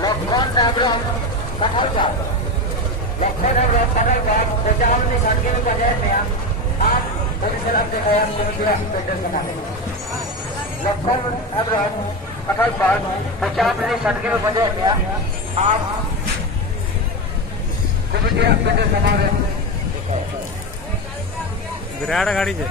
लखन अब्राम कटहलबाग, लखन अब्राम कटहलबाग पंजाब ने सड़के में बजाय में आप बड़ी सलाम से कयाम जमीन पेट्रोल बना रहे लखन अब्राम कटहलबाग पंजाब ने सड़के में बजाय में आप पेट्रोल बना रहे विराट गाड़ी है।